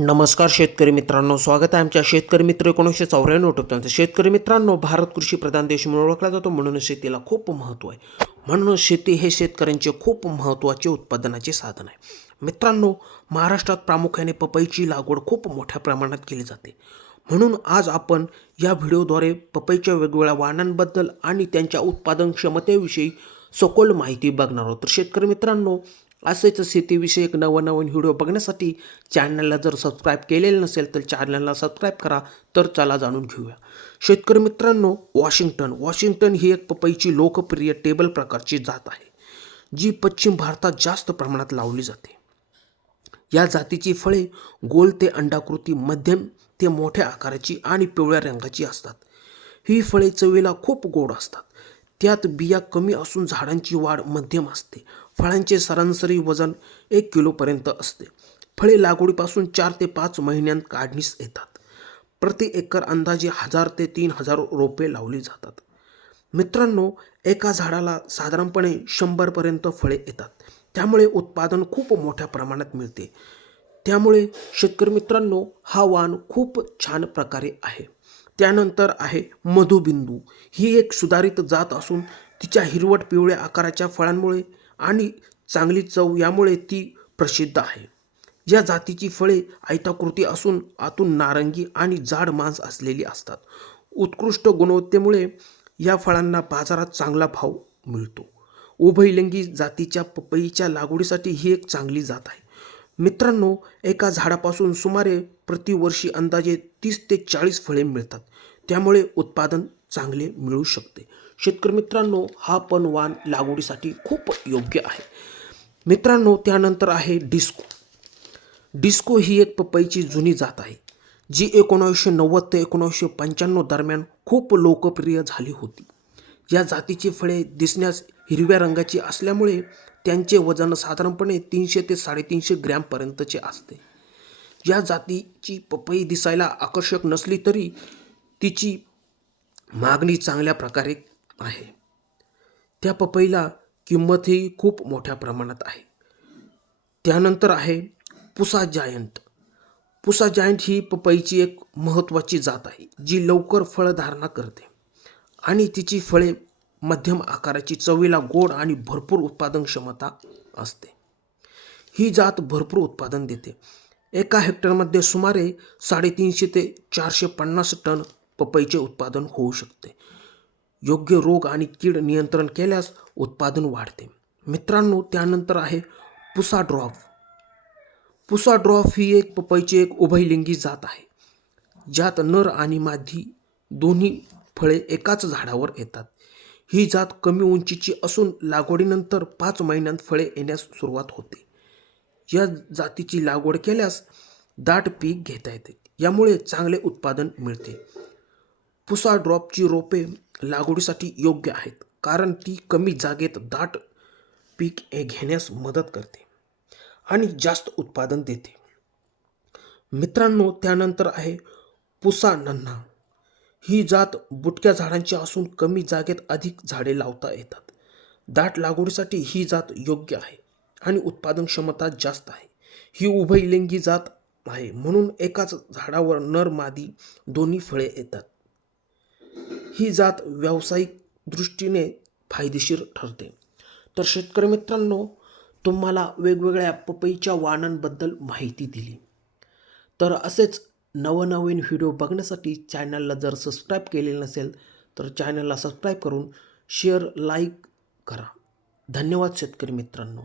नमस्कार शेतकरी मित्रांनो स्वागत आहे आमच्या शेतकरी मित्र एकोणीसशे चौऱ्याण्णव टप्प्यांचं शेतकरी मित्रांनो भारत कृषी प्रधान देश म्हणून ओळखला जातो. म्हणून शेतीला खूप महत्त्व आहे. म्हणून शेती हे शेतकऱ्यांचे खूप महत्त्वाचे उत्पादनाचे साधन आहे. मित्रांनो महाराष्ट्रात प्रामुख्याने पपईची लागवड खूप मोठ्या प्रमाणात केली जाते. म्हणून आज आपण या व्हिडिओद्वारे पपईच्या वेगवेगळ्या वाहनांबद्दल आणि त्यांच्या उत्पादन क्षमतेविषयी सखोल माहिती बघणार आहोत. तर शेतकरी मित्रांनो असेच शेतीविषयक नवनवीन व्हिडिओ बघण्यासाठी चॅनलला जर सबस्क्राईब केलेलं नसेल तर चॅनलला सबस्क्राईब करा. तर चला जाणून घेऊया. शेतकरी मित्रांनो वॉशिंग्टन. वॉशिंग्टन ही एक पपईची लोकप्रिय टेबल प्रकारची जात आहे जी पश्चिम भारतात जास्त प्रमाणात लावली जाते. या जातीची फळे गोल ते अंडाकृती मध्यम ते मोठ्या आकाराची आणि पिवळ्या रंगाची असतात. ही फळे चवीला खूप गोड असतात. त्यात बिया कमी असून झाडांची वाढ मध्यम असते. फळांचे सरासरी वजन एक किलोपर्यंत असते. फळे लागवडीपासून चार ते पाच महिन्यांत काढणीस येतात. प्रति एकर अंदाजे हजार ते तीन हजार रोपे लावली जातात. मित्रांनो एका झाडाला साधारणपणे शंभरपर्यंत फळे येतात. त्यामुळे उत्पादन खूप मोठ्या प्रमाणात मिळते. त्यामुळे शेतकरी मित्रांनो हा वाण खूप छान प्रकारे आहे. त्यानंतर आहे मधुबिंदू. ही एक सुधारित जात असून तिच्या हिरवट पिवळ्या आकाराच्या फळांमुळे आणि चांगली चव यामुळे ती प्रसिद्ध आहे. या जातीची फळे आयताकृती असून आतून नारंगी आणि जाड मांस असलेली असतात. उत्कृष्ट गुणवत्तेमुळे या फळांना बाजारात चांगला भाव मिळतो. उभयलिंगी जातीच्या पपईच्या लागवडीसाठी ही एक चांगली जात आहे. मित्रांनो एका झाडापासून सुमारे प्रतिवर्षी अंदाजे तीस ते चाळीस फळे मिळतात. त्यामुळे उत्पादन चांगले मिळू शकते. शेतकरी मित्रांनो हा पण वाण लागवडीसाठी खूप योग्य आहे. मित्रांनो त्यानंतर आहे डिस्को. डिस्को ही एक पपईची जुनी जात आहे जी एकोणावीसशे नव्वद ते एकोणावीसशे पंच्याण्णव दरम्यान खूप लोकप्रिय झाली होती. या जातीची फळे दिसण्यास हिरव्या रंगाची असल्यामुळे त्यांचे वजन साधारणपणे तीनशे ते साडेतीनशे ग्रॅमपर्यंतचे असते. या जातीची पपई दिसायला आकर्षक नसली तरी तिची मागणी चांगल्या प्रकारे आहे. त्या पपईला किंमतही खूप मोठ्या प्रमाणात आहे. त्यानंतर आहे पुसा जायंट. पुसा जायंट ही पपईची एक महत्त्वाची जात आहे जी लवकर फळधारणा करते आणि तिची फळे मध्यम आकाराची चवीला गोड आणि भरपूर उत्पादन क्षमता असते. ही जात भरपूर उत्पादन देते. एका हेक्टरमध्ये सुमारे साडेतीनशे ते चारशे पन्नास टन पपईचे उत्पादन होऊ शकते. योग्य रोग आणि कीड नियंत्रण केल्यास उत्पादन वाढते. मित्रांनो त्यानंतर आहे पुसा ड्रॉप पुसा ड्रॉप ही एक पपईची एक उभयलिंगी जात आहे. ज्यात नर आणि मादी दोन्ही फळे एकाच झाडावर येतात. ही जात कमी उंचीची असून लागवडीनंतर पाच महिन्यांत फळे येण्यास सुरुवात होते. या जातीची लागवड केल्यास दाट पीक घेता येते. यामुळे चांगले उत्पादन मिळते. पुसा ड्रॉपची रोपे लागवडीसाठी योग्य आहेत कारण ती कमी जागेत दाट पीक घेण्यास मदत करते आणि जास्त उत्पादन देते. मित्रांनो त्यानंतर आहे पुसा नन्हा. ही जात बुटक्या झाडांची असून कमी जागेत अधिक झाडे लावता येतात. दाट लागवडीसाठी ही जात योग्य आहे. आणि उत्पादन क्षमता जास्त आहे. ही उभयलिंगी जात आहे. म्हणून एकाच झाडावर नर मादी दोन्ही फळे येतात. ही जात व्यावसायिक दृष्टीने फायदेशीर ठरते. तर शेतकरी मित्रांनो तुम्हाला वेगवेगळ्या पपईच्या वाणांबद्दल माहिती दिली. तर असेच नवनवीन व्हिडिओ बघण्यासाठी चॅनलला जर सबस्क्राईब केले नसेल तर चॅनलला सबस्क्राईब करून शेअर लाईक करा. धन्यवाद शेतकरी मित्रांनो.